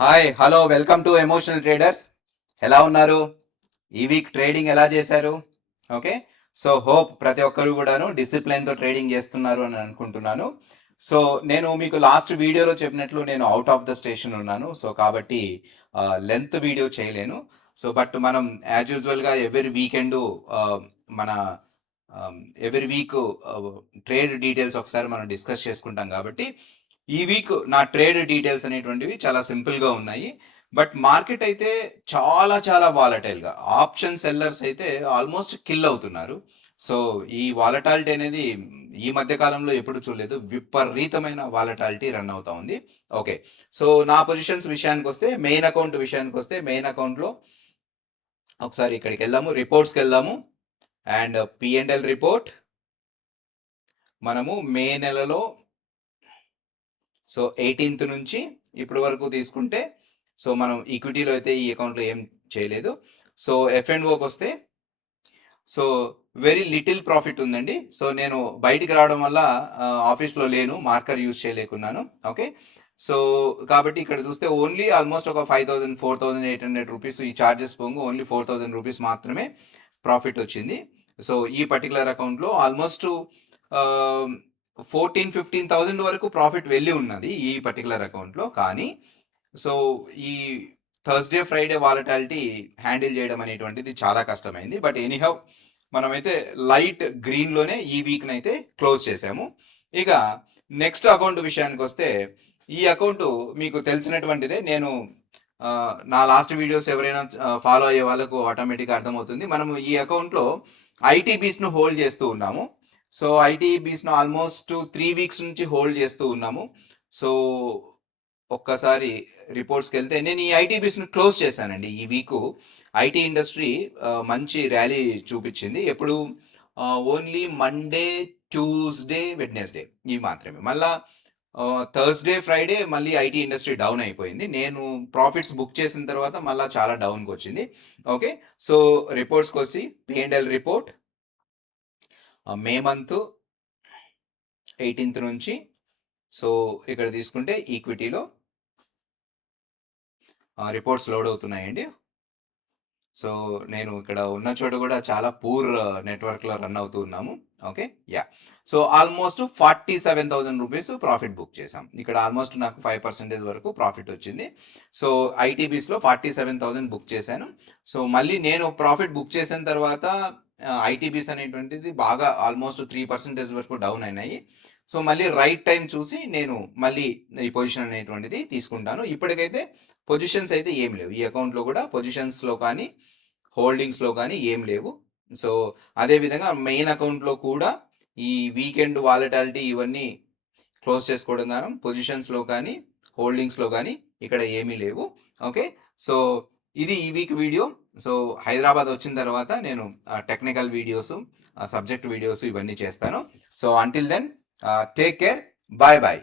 Hi hello welcome to emotional traders. ఎలా ఉన్నారు? ఈ వీక్ ట్రేడింగ్ ఎలా చేశారు? ఓకే. సో హోప్ ప్రతి ఒక్కరు కూడాను డిసిప్లైన్తో ట్రేడింగ్ చేస్తున్నారు అని అనుకుంటున్నాను. సో నేను మీకు లాస్ట్ వీడియోలో చెప్పినట్లు నేను అవుట్ ఆఫ్ ద స్టేషన్ ఉన్నాను. సో కాబట్టి లెంత్ వీడియో చేయలేను. సో బట్ మనం యాజ్ యూజువల్గా ఎవరి వీకెండ్ మన ఎవరి వీక్ ట్రేడ్ డీటెయిల్స్ ఒకసారి మనం డిస్కస్ చేసుకుంటాం కాబట్టి ఈ వీక్ నా ట్రేడ్ డీటెయిల్స్ అనేటువంటివి చాలా సింపుల్గా ఉన్నాయి. బట్ మార్కెట్ అయితే చాలా చాలా వాలటైల్గా, ఆప్షన్ సెల్లర్స్ అయితే ఆల్మోస్ట్ కిల్ అవుతున్నారు. సో ఈ వాలటాలిటీ అనేది ఈ మధ్య కాలంలో ఎప్పుడు చూడలేదు. విపరీతమైన వాలటాలిటీ రన్ అవుతా ఉంది. ఓకే. సో నా పొజిషన్స్ విషయానికి వస్తే, మెయిన్ అకౌంట్ విషయానికి వస్తే, మెయిన్ అకౌంట్లో ఒకసారి ఇక్కడికి వెళ్దాము, రిపోర్ట్స్కి వెళ్దాము. అండ్ P&L రిపోర్ట్ మనము మే నెలలో, సో 18th నుంచి ఇప్పటి వరకు తీసుకుంటే, సో మనం ఈక్విటీలో అయితే ఈ అకౌంట్లో ఏం చేయలేదు. సో F&Oకి వస్తే, సో వెరీ లిటిల్ ప్రాఫిట్ ఉందండి. సో నేను బయటికి రావడం వల్ల ఆఫీస్లో లేను, మార్కర్ యూజ్ చేయలేకున్నాను. ఓకే. సో కాబట్టి ఇక్కడ చూస్తే ఓన్లీ ఆల్మోస్ట్ ఒక 5,000 4,800 రూపీస్ ఈ చార్జెస్ పోంగు ఓన్లీ 4,000 రూపీస్ మాత్రమే ప్రాఫిట్ వచ్చింది. సో ఈ పర్టికులర్ అకౌంట్లో ఆల్మోస్ట్ 14,000-15,000 వరకు ప్రాఫిట్ వెళ్ళి ఉన్నది ఈ పర్టికులర్ అకౌంట్లో. కానీ సో ఈ థర్స్డే ఫ్రైడే వాలటాలిటీ హ్యాండిల్ చేయడం అనేటువంటిది చాలా కష్టమైంది. బట్ ఎనీహౌ మనమైతే లైట్ గ్రీన్లోనే ఈ వీక్ని అయితే క్లోజ్ చేసాము. ఇక నెక్స్ట్ అకౌంట్ విషయానికి వస్తే, ఈ అకౌంట్ మీకు తెలిసినటువంటిదే. నేను నా లాస్ట్ వీడియోస్ ఎవరైనా ఫాలో అయ్యే వాళ్ళకు ఆటోమేటిక్గా అర్థమవుతుంది. మనము ఈ అకౌంట్లో ఐటీబీస్ను హోల్డ్ చేస్తూ ఉన్నాము. సో ఐటీబీస్ను ఆల్మోస్ట్ 3 వీక్స్ నుంచి హోల్డ్ చేస్తూ ఉన్నాము. సో ఒక్కసారి రిపోర్ట్స్కి వెళ్తే, నేను ఈ ఐటీబీస్ను క్లోజ్ చేశానండి ఈ వీకు. ఐటీ ఇండస్ట్రీ మంచి ర్యాలీ చూపించింది. ఎప్పుడు ఓన్లీ మండే, ట్యూస్డే, వెడ్నెస్డే ఇవి మాత్రమే. మళ్ళా థర్స్డే ఫ్రైడే మళ్ళీ ఐటీ ఇండస్ట్రీ డౌన్ అయిపోయింది. నేను ప్రాఫిట్స్ బుక్ చేసిన తర్వాత మళ్ళీ చాలా డౌన్కి వచ్చింది. ఓకే. సో రిపోర్ట్స్కి వచ్చి P&L report May month 18th నుంచి, సో ఇక్కడ తీసుకుంటే ఈక్విటీలో రిపోర్ట్స్ లోడ్ అవుతున్నాయండి. సో నేను ఇక్కడ ఉన్న చోట కూడా చాలా పూర్ నెట్వర్క్లో రన్ అవుతూ ఉన్నాము. Okay. Yeah. So almost 47,000 rupees profit book చేసాం. ఇక్కడ ఆల్మోస్ట్ నాకు 5% వరకు ప్రాఫిట్ వచ్చింది. సో ఐటీబీస్లో 47,000 బుక్ చేశాను. సో మళ్ళీ నేను ప్రాఫిట్ బుక్ చేసిన తర్వాత ఐటీబీస్ అనేటువంటిది బాగా ఆల్మోస్ట్ 3% వరకు డౌన్ అయినాయి. సో మళ్ళీ రైట్ టైం చూసి నేను మళ్ళీ ఈ పొజిషన్ అనేటువంటిది తీసుకుంటాను. ఇప్పటికైతే పొజిషన్స్ అయితే ఏం లేవు ఈ అకౌంట్లో కూడా. పొజిషన్స్లో కానీ హోల్డింగ్స్లో కానీ ఏం లేవు. సో అదేవిధంగా మెయిన్ అకౌంట్లో కూడా ఈ వీకెండ్ వాలటాలిటీ ఇవన్నీ క్లోజ్ చేసుకోవడం కానీ పొజిషన్స్లో కానీ హోల్డింగ్స్లో కానీ ఇక్కడ ఏమీ లేవు. ఓకే. సో ఇది ఈ వీక్ వీడియో. సో హైదరాబాద్ వచ్చిన తర్వాత నేను టెక్నికల్ వీడియోస్, సబ్జెక్ట్ వీడియోస్ ఇవన్నీ చేస్తాను. So until then take care, bye bye.